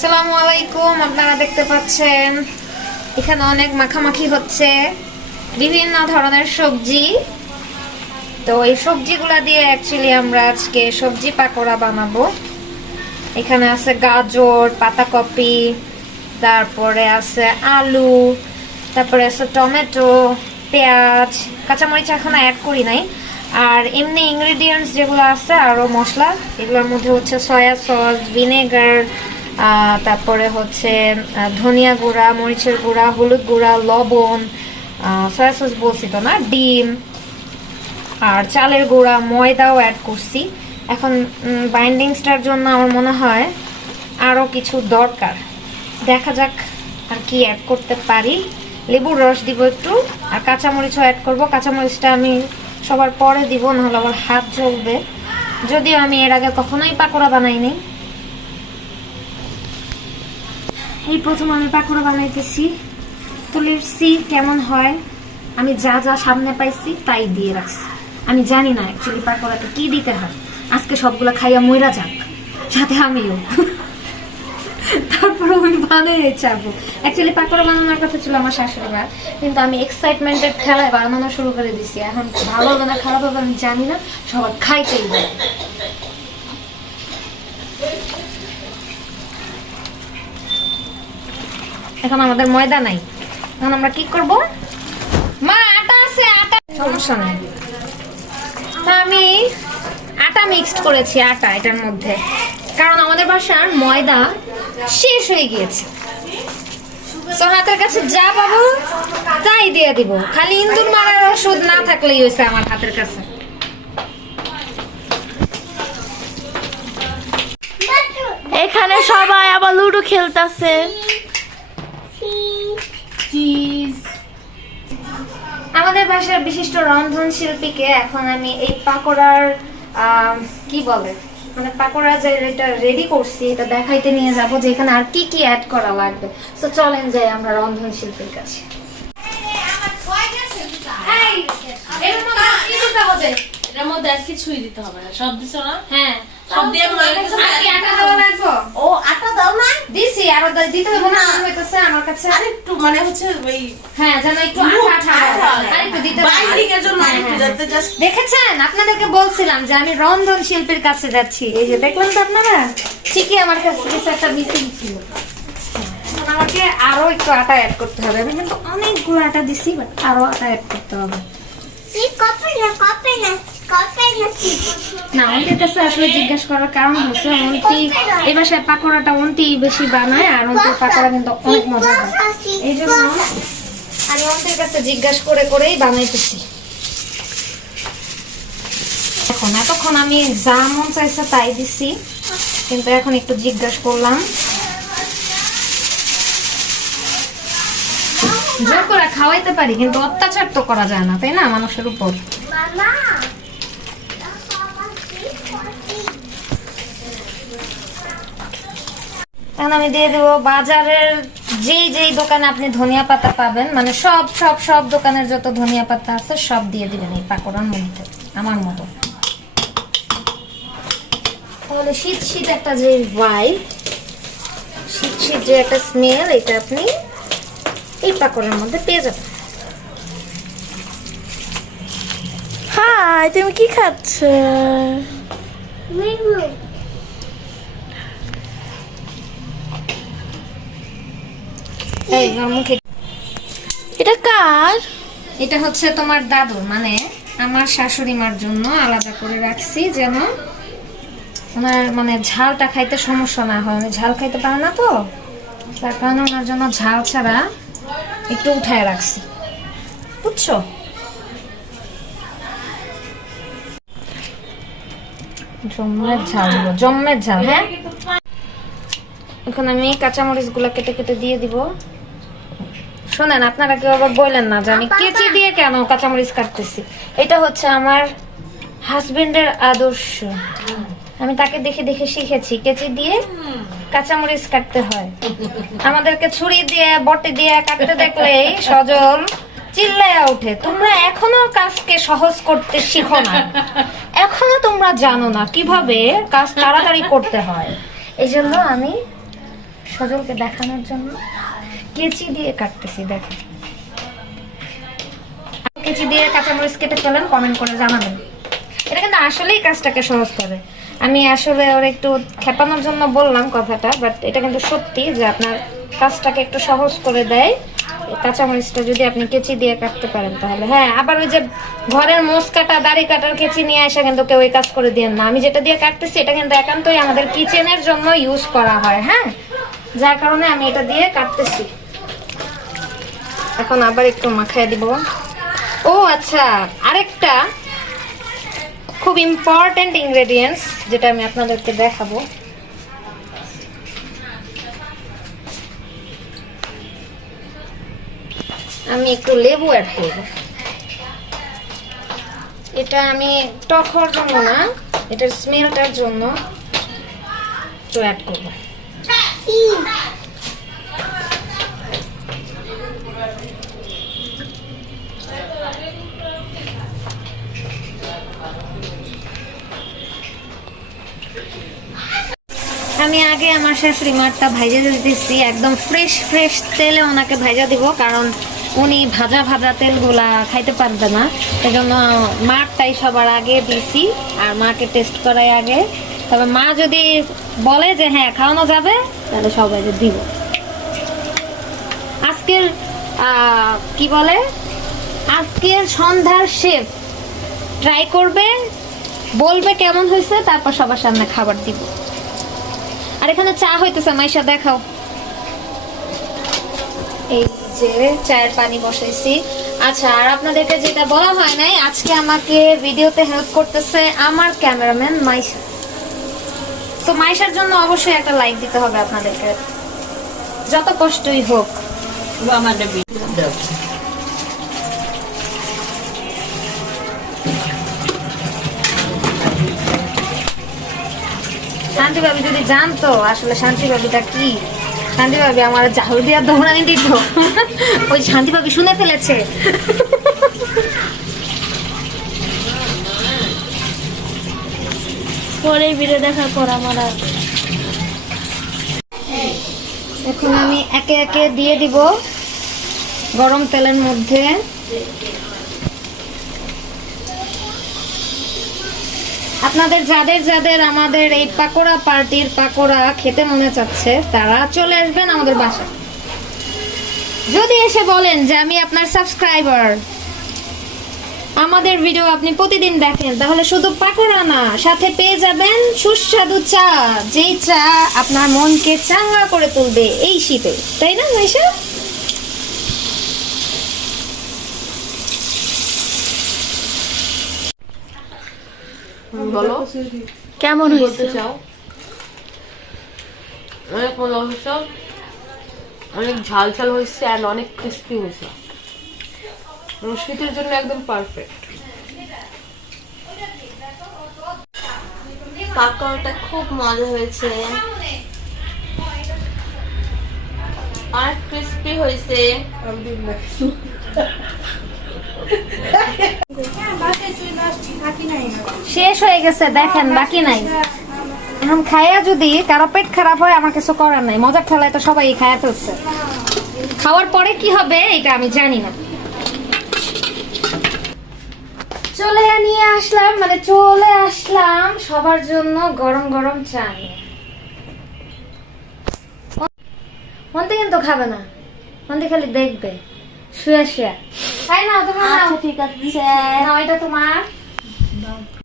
আসসালামু আলাইকুম, আপনারা দেখতে পাচ্ছেন, এখানে অনেক মাখামাখি হচ্ছে, বিভিন্ন ধরনের সবজি। তো এই সবজিগুলা দিয়ে অ্যাকচুয়ালি আমরা আজকে সবজি পাকোড়া বানাবো। এখানে আছে গাজর, পাতাকপি, তারপরে আছে আলু, তারপরে আছে টমেটো, পেঁয়াজ, কাঁচামরিচ এখন অ্যাড করি নাই। আর এমনি ইনগ্রেডিয়েন্টস যেগুলো আছে আরও মশলা, এগুলোর মধ্যে হচ্ছে সয়া সস ভিনেগার তারপরে হচ্ছে ধনিয়া গুঁড়া, মরিচের গুঁড়া, হলুদ গুঁড়া, লবণ সয়া সস বলছি তো না, ডিম, আর চালের গুঁড়া, ময়দাও অ্যাড করছি। এখন বাইন্ডিংসটার জন্য আমার মনে হয় আরও কিছু দরকার। দেখা যাক আর কি অ্যাড করতে পারি। লেবুর রস দিব একটু, আর কাঁচামরিচও অ্যাড করব। কাঁচামরিচটা আমি সবার পরে দিব, নাহলে আমার হাত জ্বলবে। যদিও আমি এর আগে কখনোই পাকোড়া বানাইনি। এই প্রথম আমি পাকোড়া বানাইতেছি। তুলির সি কেমন হয়? আমি যা যা সামনে পাইছি তাই দিয়ে রাখছি। আমি জানি না অ্যাকচুয়ালি পাকোড়াতে কি দিতে হয়। আজকে সবগুলো খাইয়া ময়রা যাক। সাথে আমিও। তারপর আমি বানিয়ে চাবো অ্যাকচুয়ালি পাকোড়া বানানোর কথা ছিল আমার শাশুড়ি মা কিন্তু আমি এক্সাইটমেন্টের খেলায় বানানো শুরু করে দিছি। এখন ভালো হবে না খারাপ হবে আমি জানি না। সবার খাইতেই এখন আমাদের ময়দা নাই। এখন আমরা কি করব? মা, আটা আছে, আটা। সমস্যা নেই। আমি আটা মিক্সড করেছি, আটা এটার মধ্যে। কারণ আমাদের বাসার ময়দা শেষ হয়ে গিয়েছে। তো হাতের কাছে যা পাবো, তাই দিয়ে দিব। খালি ইন্দুর মারার ওষুধ না থাকলেই হয়েছে আমার হাতের কাছে। এখানে সবাই আবার লুডো খেলতেছে। আমাদের বাসার বিশিষ্ট রন্ধন শিল্পীকে এখন আমি এই পাকোড়ার কি বলে? মানে পাকোড়া যে এটা রেডি করছি এটা দেখাইতে নিয়ে যাব যে এখানে আর কি কি অ্যাড করা লাগবে। তো চলেন যাই আমরা রন্ধন শিল্পীর কাছে। এর মধ্যে আর কিছুই দিতে হবে না। সব দিছো না? হ্যাঁ। সব দিয়ে মার কাছে আর কি আটা দেওয়া লাগবে? ও আটা দাও না। দিছি আরও দিতে হবে না আমার কাছে। আর একটু মানে হচ্ছে ওই হ্যাঁ যেন একটু আঠা আঠা আর একটু দিতে হবে। জন্য একটু যাতে জাস্ট দেখেছেন? আপনাদেরকে বলছিলাম যে আমি রন্ধন শিল্পীর কাছে যাচ্ছি। এই যে দেখলেন তো আপনারা? ঠিকই আমার কাছে কিছু একটা মিসিং ছিল। আমাকে আরও একটু আটা অ্যাড করতে হবে। আমি কিন্তু অনেকগুলো আটা দিছি বাট আরও আটা অ্যাড করতে হবে। cópena, sí. না, অন্তির কাছে আসলে জিজ্ঞেস করার কারণ হচ্ছে অন্তি, এই বাসায় পাকোড়াটা অন্তি বেশি বানায় আর অন্তির পাকোড়া কিন্তু অনেক মজা হয়। এই জন্য আমি অন্তির কাছে জিজ্ঞাসা করে করেই বানাইতেছি। এখন এতক্ষণ আমি যা মন চাইছে তাই দিছি, কিন্তু এখন একটু জিজ্ঞাসা করলাম। জোর করে খাওয়াইতে পারি, কিন্তু অত্যাচার তো করা যায় না, তাই না, মানুষের উপর. এখন আমি দিয়ে দেবো বাজারের যেই যেই দোকানে আপনি ধনিয়া পাতা পাবেন মানে সব সব সব দোকানের যত ধনিয়া পাতা আছে সব দিয়ে দিবেন এই পাকোড়ার মধ্যে আমার মতো। তাহলে শীত শীত একটা যে ভাইব শীত শীত যে একটা স্মেল এটা আপনি এই পাকোড়ার মধ্যে পেয়ে যাবেন। হাই, তুমি কি খাচ্ছ? Mango. এই আমার মুখে এটা কার? এটা হচ্ছে তোমার দাদু মানে আমার শাশুড়ি মার জন্য আলাদা করে রাখছি যেন ওনার মানে ঝালটা খাইতে সমস্যা না হয়। উনি ঝাল খাইতে পারে না তো তার কারণে ওনার জন্য ঝাল ছাড়া একটু উঠায় রাখছি। বুঝছ? জম্মের ঝাল জম্মের ঝাল। হ্যাঁ? এখন আমি কাঁচামরিচগুলা কেটে কেটে দিয়ে দিব। শোনেন আপনারা কেউ আবার বললেন না আমি কেচি দিয়ে কেন কাঁচামরিচ কাটতেছি? এটা হচ্ছে আমার হাজবেন্ডের আদর্শ। আমি তাকে দেখে দেখে শিখেছি কেচি দিয়ে কাঁচামরিচ কাটতে হয়। আমাদেরকে ছুরি দিয়ে বটি দিয়ে কাটতে দেখলেই সজল চিল্লায়া ওঠে। তোমরা এখনও কাজকে সহজ করতে শিখো না। এখনও তোমরা জানো না কীভাবে কাজ তাড়াতাড়ি করতে হয়। এই জন্য আমি সজলকে দেখানোর জন্য কেচি দিয়ে কাটতেছি দেখেন কেচি দিয়ে কাঁচামরিচ কেটে ফেলেন কমেন্ট করে জানাবেন। এটা কিন্তু আসলেই কাজটাকে সহজ করে। আমি আসলে ওর একটু খেপানোর জন্য বললাম কথাটা বাট এটা কিন্তু সত্যি যে আপনার কাজটাকে একটু সহজ করে দেয়। কাঁচামরিচটা যদি আপনি কেচি দিয়ে কাটতে পারেন তাহলে। হ্যাঁ আবার ওই যে ঘরের মোষ কাটা দাড়ি কাটার কেচি নিয়ে এসে কিন্তু কেউ কাজ করে দিয়ে না। আমি যেটা দিয়ে কাটতেছি, এটা কিন্তু একান্তই আমাদের কিচেনের জন্য ইউজ করা হয় হ্যাঁ? যার কারণে আমি এটা দিয়ে কাটতেছি। এখন আবার একটু মাখায় দিব। ও আচ্ছা আরেকটা খুব ইম্পর্টেন্ট ইনগ্রেডিয়েন্টস যেটা আমি আপনাদেরকে দেখাবো। আমি একটু লেবু অ্যাড করব। এটা আমি টক হওয়ার জন্য না, এটার স্মেলটার জন্য একটু অ্যাড করব। আমি আগে আমার শাশুড়ি মারটা ভাইজা দিতেছি, একদম ফ্রেশ ফ্রেশ তেলে ওনাকে ভাইজা দিব, কারণ উনি ভাজা ভাজা তেলগুলা খাইতে পারবে না। এই জন্য মারটাই সবার আগে দিছি, আর মাকে টেস্ট করাই আগে। তবে মা যদি বলে যে হ্যাঁ খাওয়ানো যাবে, তাহলে সবাইকে দিব। আজকের কি বলে? আজকের সন্ধ্যার শেফ ট্রাই করবে, বলবে কেমন হয়েছে, তারপর সবার সামনে খাবার দিব। আর এখানে চা হইতেছে, মাইশা দেখাও। যে চায়ের পানি বসাইছি। আচ্ছা আর আপনাদেরকে যেটা বলা হয় নাই আজকে আমাকে ভিডিওতে হেল্প করতেছে আমার ক্যামেরাম্যান মাইশা। তো মাইশার জন্য অবশ্যই একটা লাইক দিতে হবে আপনাদেরকে। যত কষ্টই হোক। আমার শান্তি ভাবি যদি জানতো আসলে শান্তি ভাবিটা কি? শান্তি ভাবি আমার জাল দিয়া দৌড়ানি দিত ওই শান্তি ভাবি শুনে ফেলেছে। পরে ভিডিও দেখার পর আমার এখন আমি একে একে দিয়ে দিব গরম তেলের মধ্যে। আপনাদের যাদের যাদের আমাদের এই পাকোড়া পার্টির পাকোড়া খেতে মনে চাচ্ছে, তারা চলে আসবেন আমাদের বাসায়। যদি এসে বলেন যে আমি আপনার সাবস্ক্রাইবার আমাদের ভিডিও আপনি প্রতিদিন দেখেন, তাহলে শুধু পাকোড়া না, সাথে পেয়ে যাবেন সুস্বাদু চা, যেই চা আপনার মনকে চাঙ্গা করে তুলবে এই শীতে। তাই না বলো। কেমন বলতে চাও? অনেক মজা হয়েছে। অনেক ঝাল ঝাল হয়েছে অ্যান্ড অনেক ক্রিস্পি হয়েছে। শীতের জন্য একদম পারফেক্ট পাকোড়াটা খুব মজা হয়েছে। আর ক্রিস্পি হয়েছে। শেষ হয়ে গেছে দেখেন বাকি নাই। এখন খাইয়া যদি কারও পেট খারাপ হয় আমার কিছু করার নাই। মজার ঠেলায় তো সবাই খায়া ফেলছে। খাওয়ার পরে কি হবে এটা আমি জানি না। চলে নিয়ে আসলাম মানে চলে আসলাম সবার জন্য গরম গরম চা নিয়ে। মন্দি কিন্তু খাবে না। মন্দি খালি দেখবে। শুয়ে শুয়ে। তাই না তোমার ঠিক আছে। নাও এটা তোমার। да.